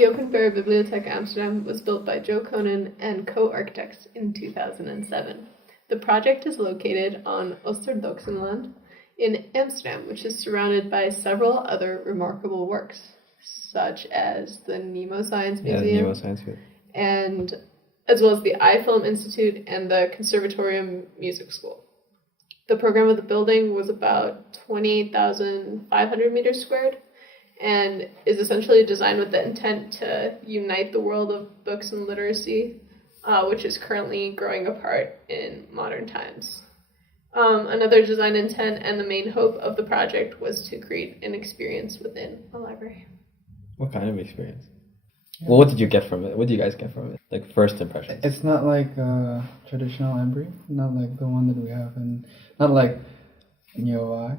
The Open Fair Bibliotheek Amsterdam was built by Joe Konen and co-architects in 2007. The project is located on Oosterdoksenland in Amsterdam, which is surrounded by several other remarkable works, such as the Nemo Science Museum, and as well as the iFilm Institute and the Conservatorium Music School. The program of the building was about 28,500 meters squared and is essentially designed with the intent to unite the world of books and literacy, which is currently growing apart in modern times. Another design intent and the main hope of the project was to create an experience within a library. What kind of experience? Well, what did you get from it? What do you guys get from it? Like, first impressions? It's not like a traditional library, not like the one that we have not like in OBA,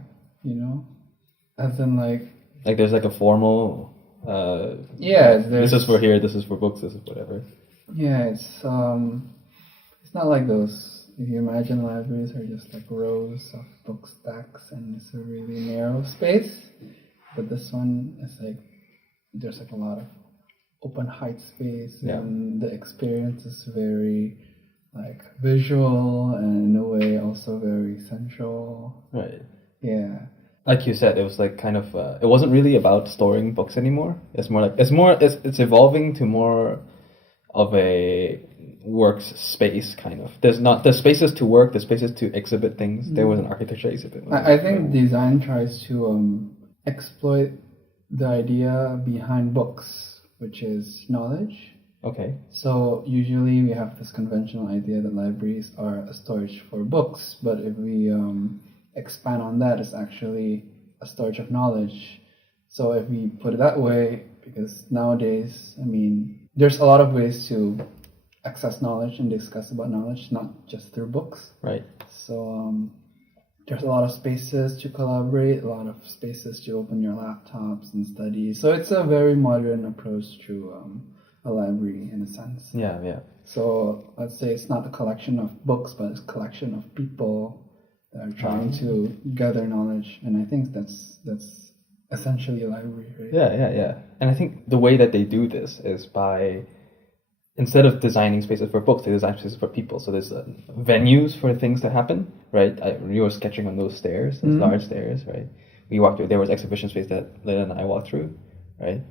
as in like there's like a formal, this is for here, this is for books, this is whatever. Yeah, it's not like those, if you imagine libraries are just like rows of book stacks and it's a really narrow space, but this one is like, there's like a lot of open height space, and the experience is very like visual and in a way also very sensual. Right. Yeah. Like you said, it was like kind of it wasn't really about storing books anymore. It's it's evolving to more of a works space kind of. There's spaces to work, there's spaces to exhibit things. There was an architecture exhibit. I think design tries to exploit the idea behind books, which is knowledge. Okay. So usually we have this conventional idea that libraries are a storage for books, but if we expand on that, it's actually a storage of knowledge. So if we put it that way, because nowadays, there's a lot of ways to access knowledge and discuss about knowledge, not just through books. Right. So there's a lot of spaces to collaborate, a lot of spaces to open your laptops and study. So it's a very modern approach to a library in a sense. Yeah. So let's say it's not a collection of books, but it's a collection of people that are trying to gather knowledge. And I think that's essentially a library, right? Yeah. And I think the way that they do this is by, instead of designing spaces for books, they design spaces for people. So there's venues for things to happen, right? You were sketching on those stairs, those large stairs, right? We walked through. There was exhibition space that Lynn and I walked through, right?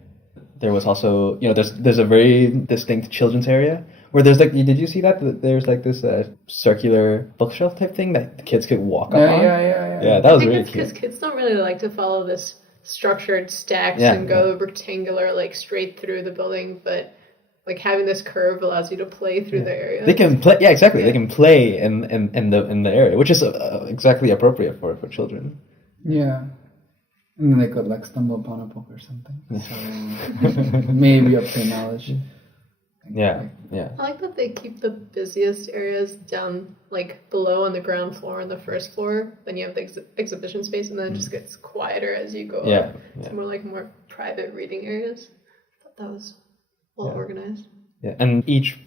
There was also, there's a very distinct children's area where there's like, did you see that? There's like this circular bookshelf type thing that the kids could walk up on. Yeah, that was really cute. Because kids don't really like to follow this structured stacks and go rectangular like straight through the building, but like having this curve allows you to play through the area. They can play, exactly. They can play in the area, which is exactly appropriate for children. Yeah. And then they could like stumble upon a book or something. So maybe obtain knowledge. Yeah. I like that they keep the busiest areas down like below on the ground floor and the first floor. Then you have the exhibition space, and then it just gets quieter as you go up. It's more private reading areas. I thought that was well organized. Yeah, and each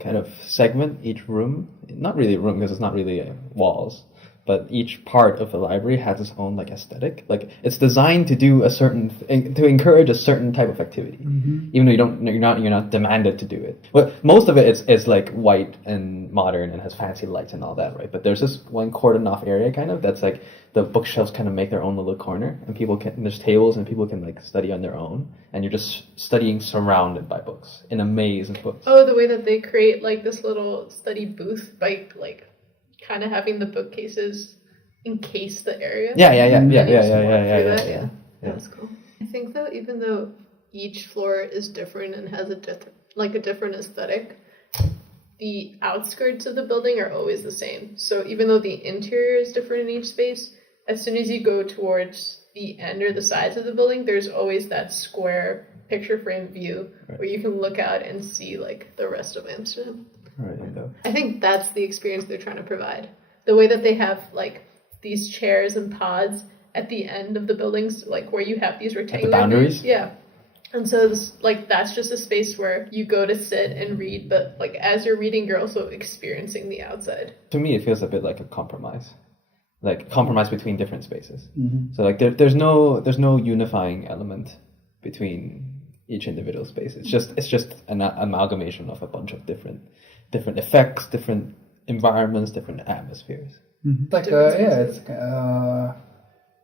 kind of segment, each room, not really a room because it's not really walls, but each part of the library has its own like aesthetic. Like it's designed to do to encourage a certain type of activity, even though you're not demanded to do it. But most of it is like white and modern and has fancy lights and all that, right? But there's this one cordoned off area kind of that's like the bookshelves kind of make their own little corner, and there's tables and people can like study on their own, and you're just studying surrounded by books in a maze of books. Oh, the way that they create like this little study booth by like kind of having the bookcases encase the area. Yeah. That's cool. I think though, even though each floor is different and has a different aesthetic, the outskirts of the building are always the same. So even though the interior is different in each space, as soon as you go towards the end or the sides of the building, there's always that square picture frame view where you can look out and see like the rest of Amsterdam. Right. I think that's the experience they're trying to provide. The way that they have like these chairs and pods at the end of the buildings, like where you have these rectangular boundaries. Yeah. And so that's just a space where you go to sit and read, but like as you're reading, you're also experiencing the outside. To me, it feels a bit like a compromise. Like compromise between different spaces. So like there's no unifying element between each individual space. It's just an amalgamation of a bunch of different effects, different environments, different atmospheres. It's like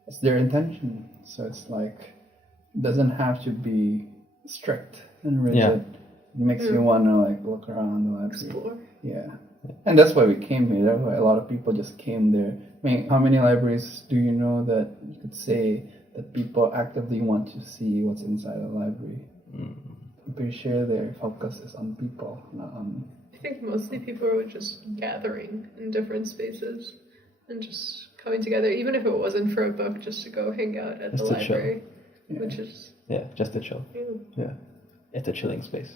it's their intention. So it's like it doesn't have to be strict and rigid. Yeah. It makes you wanna like look around the library. Explore. Yeah. And that's why we came here. That's why a lot of people just came there. I mean, how many libraries do you know that you could say that people actively want to see what's inside a library? I'm pretty sure their focus is on people, not on... I think mostly people were just gathering in different spaces and just coming together, even if it wasn't for a book, just to go hang out at Just the to chill. library, Yeah. which is Yeah, just to chill. yeah. Yeah, it's a chilling space.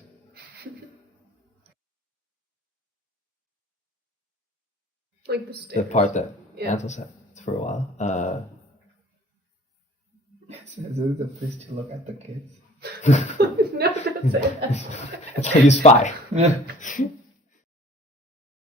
Like the The stairs. part that Yeah. Ansel said for a while. Is it the place to look at the kids? No, don't say that. That's how you spy.